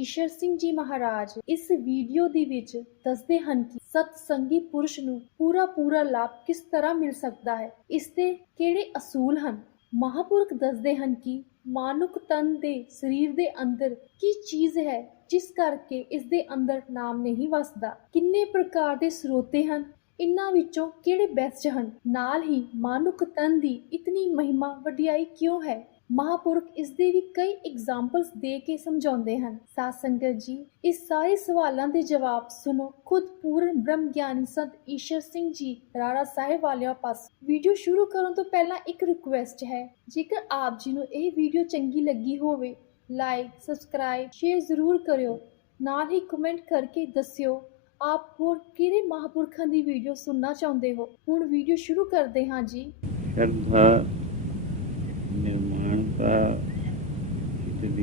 ਈਸ਼ਰ ਸਿੰਘ ਜੀ ਮਹਾਰਾਜ ਇਸ ਵੀਡੀਓ ਦੇ ਵਿੱਚ ਦੱਸਦੇ ਹਨ ਕਿ ਸਤਸੰਗੀ ਪੁਰਸ਼ ਨੂੰ ਪੂਰਾ ਪੂਰਾ ਲਾਭ ਕਿਸ ਤਰ੍ਹਾਂ ਮਿਲ ਸਕਦਾ ਹੈ, ਇਸ ਦੇ ਕਿਹੜੇ ਅਸੂਲ ਹਨ? ਮਹਾਪੁਰਖ ਦੱਸਦੇ ਹਨ ਕਿ ਮਾਨੁਕ ਤਨ ਦੇ ਸਰੀਰ ਦੇ ਅੰਦਰ ਕੀ ਚੀਜ਼ ਹੈ ਜਿਸ ਕਰਕੇ ਇਸ ਦੇ ਅੰਦਰ ਨਾਮ ਨਹੀਂ ਵਸਦਾ? ਕਿੰਨੇ ਪ੍ਰਕਾਰ ਦੇ ਸਰੋਤੇ ਹਨ? ਇਨ੍ਹਾਂ ਵਿੱਚੋਂ ਕਿਹੜੇ ਬੈਸਟ ਹਨ? ਨਾਲ ਹੀ ਮਾਨੁਕ ਤਨ ਦੀ ਇਤਨੀ ਮਹਿਮਾ ਵਡਿਆਈ ਕਿਉਂ ਹੈ? ਮਹਾਪੁਰਖ ਇਸ ਦੇ ਵੀ ਕਈ ਐਗਜ਼ਾਮਪਲਸ ਦੇ ਕੇ ਸਮਝਾਉਂਦੇ ਹਨ। ਸਾਧ ਸੰਗਤ ਜੀ ਇਸ ਸਾਰੇ ਸਵਾਲਾਂ ਦੇ ਜਵਾਬ ਸੁਣੋ। ਖੁਦ ਪੂਰਨ ਬ੍ਰਹਮ ਗਿਆਨੀ ਸੰਤ ਈਸ਼ਰ ਸਿੰਘ ਜੀ ਰਾਰਾ ਸਾਹਿਬ ਵਾਲਿਆਂ ਪਾਸ। ਵੀਡੀਓ ਸ਼ੁਰੂ ਕਰਨ ਤੋਂ ਪਹਿਲਾਂ ਇੱਕ ਰਿਕੁਐਸਟ ਹੈ, ਜੇਕਰ ਆਪ ਜੀ ਨੂੰ ਇਹ ਵੀਡੀਓ ਚੰਗੀ ਲੱਗੀ ਹੋਵੇ ਲਾਈਕ ਸਬਸਕ੍ਰਾਈਬ ਸ਼ੇਅਰ ਜ਼ਰੂਰ ਕਰਿਓ। ਨਾਲ ਹੀ ਕਮੈਂਟ ਕਰਕੇ ਦੱਸਿਓ, ਆਪ ਹੋਰ ਕਿਹੜੇ ਮਹਾਪੁਰਖਾਂ ਦੀ ਵੀਡੀਓ ਸੁਣਨਾ ਚਾਹੁੰਦੇ ਹੋ? ਹੁਣ ਵੀਡੀਓ ਸ਼ੁਰੂ ਕਰਦੇ ਹਾਂ ਜੀ। ਸ਼ਰਧਾ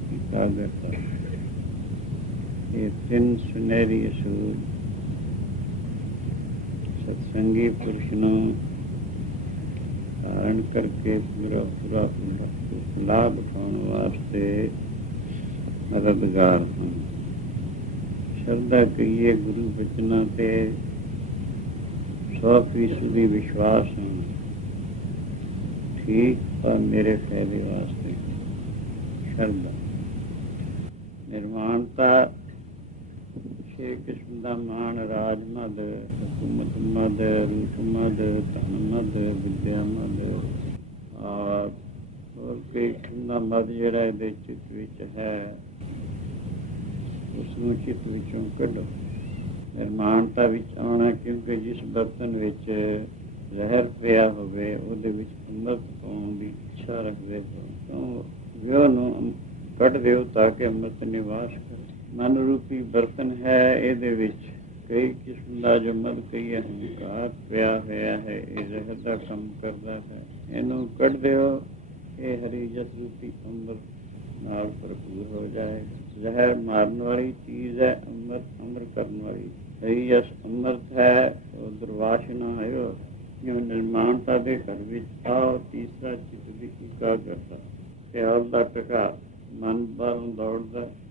کی حفاظت ہے۔ یہ تین سنہری اصول۔ ستسنگی پرشنوں دھارن کر کے پورا پورا لابھ اٹھاؤ واسطے مددگار ہوں۔ شردا کہیے، گرو بچنا پہ سو فیصدی وشواس ہوں۔ ٹھیک تھا میرے فیلے واسطے۔ شردا۔ ਨਿਰਮਾਣਤਾ ਛੇ ਕਿਸਮ ਦਾ ਮਾਨ ਰਾਜ ਮਦ, ਹਕੂਮਤ ਮਦ, ਰੂਪ ਮਦ, ਧਨ ਮਦ, ਵਿਦਿਆ ਮਦ ਔਰ ਹੋਰ ਕਈ ਕਿਸਮ ਦਾ ਮਦ ਜਿਹੜਾ ਇਹਦੇ ਚਿੱਤ ਵਿੱਚ ਹੈ ਉਸ ਨੂੰ ਚਿੱਤ ਵਿੱਚੋਂ ਕੱਢੋ। ਨਿਰਮਾਣਤਾ ਵਿੱਚ ਆਉਣਾ, ਕਿਉਂਕਿ ਜਿਸ ਬਰਤਨ ਵਿੱਚ ਜ਼ਹਿਰ ਪਿਆ ਹੋਵੇ, ਉਹਦੇ ਵਿੱਚ ਅੰਮ੍ਰਿਤ ਪਾਉਣ ਦੀ ਇੱਛਾ ਰੱਖਦੇ ਹੋ, ਤਾਂ ਵਿਉ ਨੂੰ ਕੱਢ ਦਿਓ, ਤਾਂ ਕਿ ਅੰਮ੍ਰਿਤ ਨਿਵਾਸ ਕਰੇ। ਮਨ ਰੂਪੀ ਬਰਤਨ ਹੈ, ਇਹਦੇ ਵਿੱਚ ਕਈ ਕਿਸਮ ਦਾ ਜੋ ਮਦ, ਕਈ ਹੰਕਾਰ ਪਿਆ ਹੋਇਆ ਹੈ, ਇਹ ਜ਼ਹਿਰ ਦਾ ਕੰਮ ਕਰਦਾ ਹੈ। ਇਹਨੂੰ ਕੱਢ ਦਿਓ, ਇਹ ਹਰੀ ਜਸ ਰੂਪੀ ਅੰਮ੍ਰਿਤ ਨਾਲ ਭਰਪੂਰ ਹੋ ਜਾਏ ਜ਼ਹਿਰ ਮਾਰਨ ਵਾਲੀ ਚੀਜ਼ ਹੈ, ਅੰਮ੍ਰਿਤ ਅੰਮ੍ਰਿਤ ਕਰਨ ਵਾਲੀ। ਹਰੀ ਜਸ ਅੰਮ੍ਰਿਤ ਹੈ, ਉਹ ਦੁਰਵਾਸ਼ਨਾ ਹੈ ਉਹ ਜਿਉਂ ਨਿਰਮਾਣਤਾ ਦੇ ਘਰ ਵਿੱਚ ਆਓ, ਤੀਸਰਾ ਚਿੱਤ ਦੀ ਇਕਾਗਰਤਾ ਖਿਆਲ ਦਾ ਟਕਾ ਮਨ ਬਾਹਰੋਂ ਦੌੜਦਾ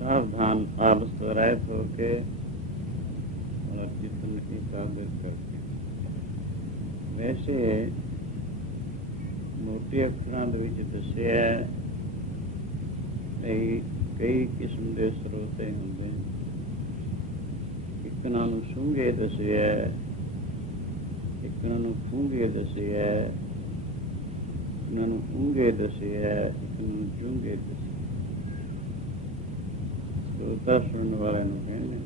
सावधान आलस तो रहित होके और चित्त में एकाग्र करके वैसे ਮੋਟੇ ਅੱਖਰਾਂ ਦੇ ਵਿੱਚ ਦੱਸਿਆ ਹੈ ਕਈ ਕਈ ਕਿਸਮ ਦੇ ਸਰੋਤੇ ਹੁੰਦੇ ਨੇ ਇੱਕ ਨਾਲ ਨੂੰ ਸੁੰਘੇ ਦੱਸਿਆ ਹੈ ਇੱਕ ਨੂੰ ਫੂੰਗੇ ਦੱਸਿਆ ਇਹਨਾਂ ਨੂੰ ਉਂਗੇ ਦੱਸਿਆ ਇੱਕ ਨੂੰ ਜੂੰਗੇ ਦੱਸਿਆ ਸਰੋਤਾ ਸੁਣਨ ਵਾਲਿਆਂ ਨੂੰ ਕਹਿੰਦੇ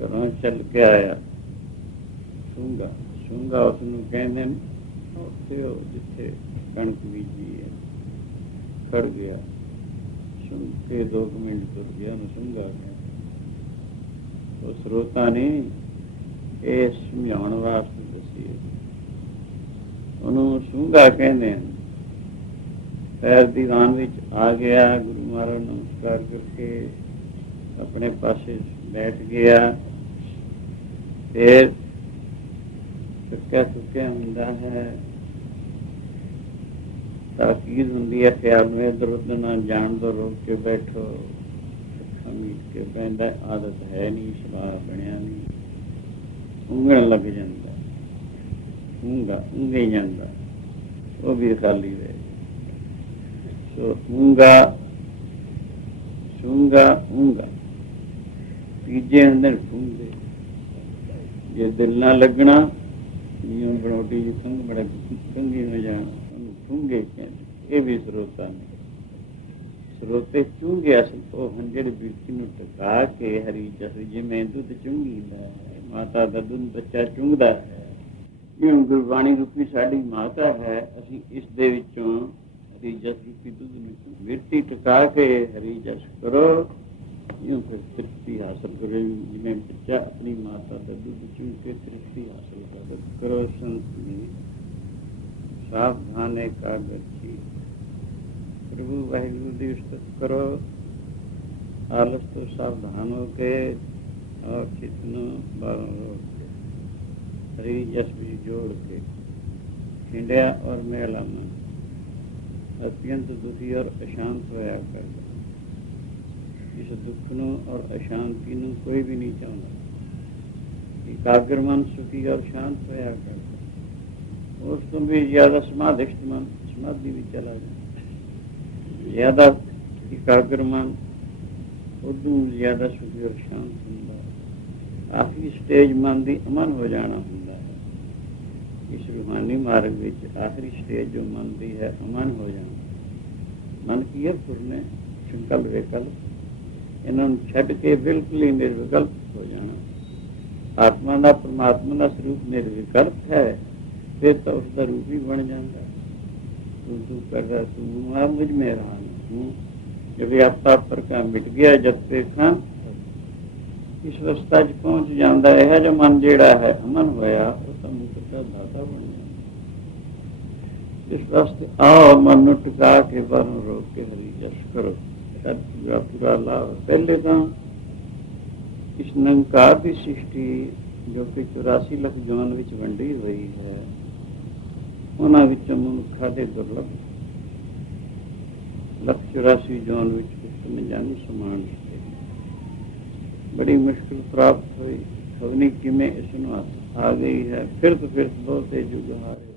ਘਰੋਂ ਚੱਲ ਕੇ ਆਇਆ। ਸੁੰਗਾ ਸੁੰਗਾ ਉਸ ਨੂੰ ਕਹਿੰਦੇ ਨੇ, ਉੱਥੇ ਉਹ ਜਿੱਥੇ ਕਣਕ ਬੀਜੀ ਹੈ, ਖੜ ਗਿਆ। ਸੁਣ ਕੇ ਦੋ ਮਿੰਟ ਤੁਰ ਗਿਆ ਨੂੰ ਸੁੰਗਾ ਕਹਿੰਦੇ ਉਹ ਸਰੋਤਾ ਨੇ ਇਹ ਸਮਝਾਉਣ ਵਾਸਤੇ ਦੱਸੀ ਉਹਨੂੰ ਸੁੰਗਾ ਕਹਿੰਦੇ ਹਨ ਪੈਰ ਦੀਵਾਨ ਵਿੱਚ ਆ ਗਿਆ ਮਹਾਰਾਜ ਨਮਸਕਾਰ ਕਰਕੇ ਆਪਣੇ ਪਾਸੇ ਬੈਠ ਗਿਆ। ਫਿਰ ਸੁੱਕਿਆ ਸੁੱਕਿਆ ਹੁੰਦਾ ਹੈ। ਤਾਕੀਦ ਹੁੰਦੀ ਹੈ ਖਿਆਲ ਨੂੰ ਇਧਰ ਉਧਰ ਨਾ ਜਾਣ ਤੋਂ ਰੋਕ ਕੇ ਬੈਠੋ। ਅੱਖਾਂ ਮੀਟ ਕੇ ਪੈਂਦਾ ਆਦਤ ਹੈ ਨਹੀਂ, ਸੁਭਾਅ ਬਣਿਆ ਨਹੀਂ। ਉਂਗਣ ਲੱਗ ਜਾਂਦਾ ਉਂਗਾ, ਉਂਗੇ ਜਾਂਦਾ ਉਹ ਵੀ ਖਾਲੀ ਰਹੇ ਸੋ ਉਂਗਾ ਸੁੰਗਾ ਉਂਗਾ। ਤੀਜੇ ਅੰਦਰ ਉਂਗੇ ਜੇ ਦਿਲ ਨਾ ਲੱਗਣਾ, ਜਿਉਂ ਬਣੋਟੀ ਜੀ ਸੰਗ ਬੜਾ ਕੰਗੀ ਹੋ ਜਾਣਾ, ਉਹਨੂੰ ਉਂਗੇ ਕਹਿੰਦੇ। ਇਹ ਵੀ ਸਰੋਤਾ ਨੇ। ਸਰੋਤੇ ਚੁੰਗੇ ਅਸਲ ਉਹ ਹਨ ਜਿਹੜੇ ਬਿਰਤੀ ਨੂੰ ਟਕਾ ਕੇ ਹਰੀ ਜਸ ਜਿਵੇਂ ਦੁੱਧ ਚੁੰਗੀਦਾ ਹੈ, ਮਾਤਾ ਦਾ ਦੁੱਧ ਬੱਚਾ ਚੁੰਗਦਾ ਹੈ। ਜਿਉਂ ਗੁਰਬਾਣੀ ਰੂਪੀ ਸਾਡੀ ਮਾਤਾ ਹੈ, ਅਸੀਂ ਇਸ ਦੇ ਵਿੱਚੋਂ ہریجس جو کی مٹی ٹکا کے ہریجس کرو، یوں پھر ترقی حاصل کرے جنہیں بچہ اپنی ماتا کا دودھ چن کے ترقی حاصل کرو۔ کرو سنت ساودھانے کا گچی پربھو واحر دیش کرو، آلس تو ساودھان ہو کے اور چتنوں بالوں ہری جس بھی جوڑ کے، ہنڈیا اور میلا من ਜੋੜ ਕੇ ਖਿੰਡਿਆ ਔਰ ਮੇਲਾ ਮਨ ਇਸ ਦੁੱਖ ਨੂੰ ਔਰ ਅਸ਼ਾਂਤੀ ਨੂੰ ਕੋਈ ਵੀ ਨਹੀਂ ਚਾਹੁੰਦਾ। ਇਕਾਗਰ ਮਨ ਸੁਖੀ ਔਰ ਸ਼ਾਂਤ ਹੋਇਆ ਕਰਦਾ। ਉਸ ਤੋਂ ਵੀ ਜ਼ਿਆਦਾ ਸਮਾਧਿਸ਼ਟ ਮਨ ਸਮਾਧੀ ਵਿੱਚ ਚਲਾ ਜਾਂਦਾ। ਜ਼ਿਆਦਾ ਇਕਾਗਰ ਮਨ, ਉਦੋਂ ਜ਼ਿਆਦਾ ਸੁਖੀ ਔਰ ਸ਼ਾਂਤ ਹੁੰਦਾ। ਹੈ ਆਖਰੀ ਸਟੇਜ ਮਨ ਦੀ ਅਮਨ ਹੋ ਜਾਣਾ ਹੁੰਦਾ ਹੈ। ਇਸ ਰੂਹਾਨੀ ਮਾਰਗ ਵਿੱਚ ਆਖਰੀ ਸਟੇਜ ਜੋ ਮਨ ਦੀ ਹੈ ਅਮਨ ਹੋ ਜਾਣਾ। ਮਨ ਕੀ ਹੈ? ਫੁਰਨੇ ਸੰਕਲਪ ਵਿਕਲਪ ਇਹਨਾਂ ਨੂੰ ਛੱਡ ਕੇ ਬਿਲਕੁਲ ਹੀ ਨਿਰਵਿਕਲਪ ਹੋ ਜਾਣਾ। ਆਤਮਾ ਦਾ ਪਰਮਾਤਮਾ ਦਾ ਸਰੂਪ ਨਿਰਵਿਕਲਪ ਹੈ, ਫਿਰ ਤਾਂ ਉਸ ਦਾ ਰੂਪ ਹੀ ਬਣ ਜਾਂਦਾ। ਤੂੰ ਤੂੰ ਕਰਦਾ, ਤੂੰ ਆ ਮੁਝ ਮੇ ਰਹਾ ਹੂੰ। ਜਬ ਆਪਾ ਪਰ ਕਾ ਮਿਟ ਗਿਆ, ਜਦ ਤੇ ਖਾਂ। ਇਸ ਅਵਸਥਾ 'ਚ ਪਹੁੰਚ ਜਾਂਦਾ ਹੈ ਜੋ ਮਨ ਜਿਹੜਾ ਹੈ, ਅਮਨ ਹੋਇਆ। ਦਾ ਦਾਤਾ ਬਣ ਇਸ ਰਸਤੇ ਆਓ ਮਨ ਨੂੰ ਟਿਕਾ ਕੇ ਬਰਨ ਰੋਕ ਕੇ ਹਰੀ ਜਸ ਕਰੋ। ਪੂਰਾ ਪੂਰਾ ਲਾਭ। ਪਹਿਲੇ ਤਾਂ ਇਸ ਨੰਕਾਰ ਦੀ ਸ੍ਰਿਸ਼ਟੀ ਜੋ ਕਿ 84 ਲੱਖ ਜਵਾਨ ਵਿੱਚ ਵੰਡੀ ਹੋਈ ਹੈ, ਉਹਨਾਂ ਵਿੱਚੋਂ ਮਨੁੱਖਾਂ ਦੇ ਦੁਰਲਭ ਲੱਖ 84 ਜਵਾਨ ਵਿੱਚ ਕੁਝ ਨੇ ਸਮਾਨ ਬੜੀ ਮੁਸ਼ਕਿਲ ਪ੍ਰਾਪਤ ਹੋਈ। ਖਵਨੀ ਕਿਵੇਂ ਇਸ ਨੂੰ ਹੱਥ ਆ ਗਈ ਹੈ। ਫਿਰ ਤੋਂ ਫਿਰ ਜੁਗ ਹਾਰੇ।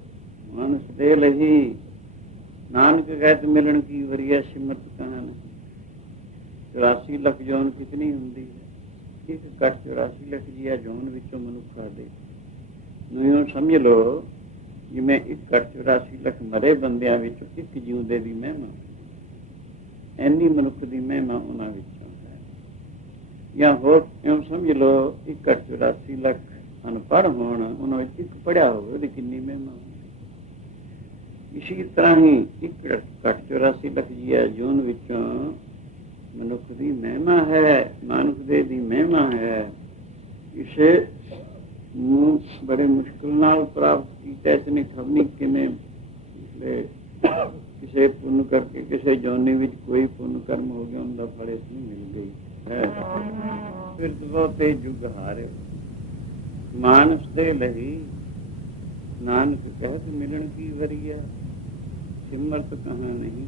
ਮਾਨਸ ਦੇ ਲਹੀ ਨਾਨਕ ਕਹਿਤ ਮਿਲਣ ਕੀ ਵਰੀਆ ਸਿਮਰਤ ਕਹਾਣ। 84 ਲੱਖ ਜੋਨ ਕਿਤਨੀ ਹੁੰਦੀ ਹੈ? ਇੱਕ ਘੱਟ 84 ਲੱਖ ਜੀਆ ਜੋਨ ਵਿੱਚੋਂ ਮਨੁੱਖ ਆ ਦੇ। ਨੂੰ ਸਮਝ ਲਓ, ਜਿਵੇਂ ਇੱਕ ਘੱਟ 84 ਲੱਖ ਮਰੇ ਬੰਦਿਆਂ ਵਿੱਚੋਂ ਇੱਕ ਜਿਉਂਦੇ ਦੀ ਮਹਿਮਾ। ਐਨੀ ਮਨੁੱਖ ਦੀ ਮਹਿਮਾ ਉਹਨਾਂ ਵਿੱਚੋਂ ਹੈ। ਜਾਂ ਹੋਰ ਇਉਂ ਸਮਝ ਲਓ, ਇੱਕ ਘੱਟ 84 ਲੱਖ ਅਨਪੜ੍ਹ ਹੋਣ ਉਹਨਾਂ ਵਿੱਚ ਇੱਕ ਪੜਿਆ ਹੋਵੇ ਉਹਦੀ ਕਿੰਨੀ ਮਹਿਮਾ ਇਸੇ ਤਰ੍ਹਾਂ ਹੀ ਇੱਕ ਘੱਟ 84 ਲੱਖ ਜੀਆ ਜੂਨ ਵਿੱਚੋਂ ਮਨੁੱਖ ਦੀ ਮਹਿਮਾ ਹੈ ਮਨੁੱਖ ਦੇ ਦੀ ਮਹਿਮਾ ਹੈ। ਇਸੇ ਨੂੰ ਬੜੇ ਮੁਸ਼ਕਲ ਨਾਲ ਪ੍ਰਾਪਤ ਕੀਤਾ ਇਤਨੀ ਖਬਨੀ ਕਿਵੇਂ ਕਿਸੇ ਪੁੰਨ ਕਰਕੇ ਕਿਸੇ ਜੋਨੀ ਵਿੱਚ ਕੋਈ ਪੁੰਨ ਕਰਮ ਹੋ ਗਿਆ ਉਹਦਾ ਫਲ ਇਸ ਨੂੰ ਮਿਲ ਗਈ ਹੈ। ਫਿਰ ਬਹੁਤੇ ਜੁਗ ਹਾਰੇ। ਮਾਨਸ ਦੇ ਲਈ ਨਾਨਕ ਕਹਿਤ ਮਿਲਣ ਕੀ ਵਰੀਆ? ਸਿਮਰਤ ਕਹਾ ਨਹੀਂ?